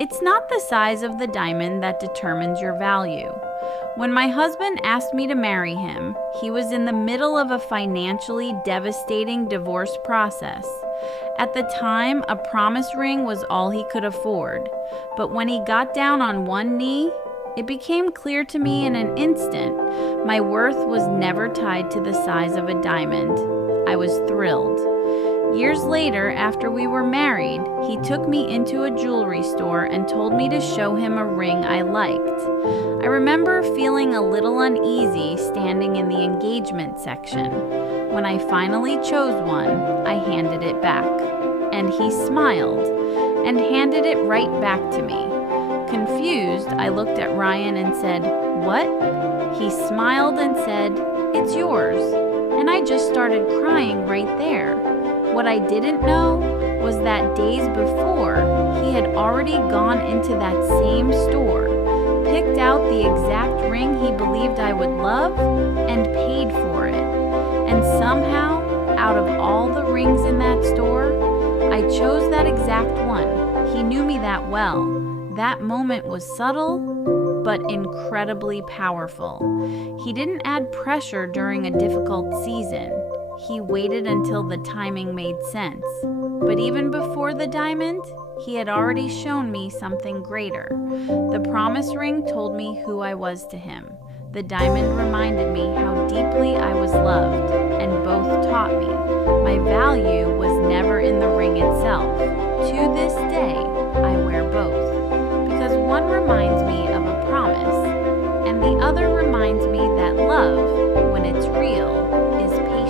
It's not the size of the diamond that determines your value. When my husband asked me to marry him, he was in the middle of a financially devastating divorce process. At the time, a promise ring was all he could afford. But when he got down on one knee, it became clear to me in an instant my worth was never tied to the size of a diamond. I was thrilled. Years later, after we were married, he took me into a jewelry store and told me to show him a ring I liked. I remember feeling a little uneasy standing in the engagement section. When I finally chose one, I handed it back. And he smiled and handed it right back to me. Confused, I looked at Ryan and said, "What?" He smiled and said, "It's yours." And I just started crying right there. What I didn't know was that days before, he had already gone into that same store, picked out the exact ring he believed I would love, and paid for it. And somehow, out of all the rings in that store, I chose that exact one. He knew me that well. That moment was subtle, but incredibly powerful. He didn't add pressure during a difficult season. He waited until the timing made sense. But even before the diamond, he had already shown me something greater. The promise ring told me who I was to him. The diamond reminded me how deeply I was loved, and both taught me my value was never in the ring itself. To this day, I wear both, because one reminds me of a promise, and the other reminds me that love, when it's real, is patient.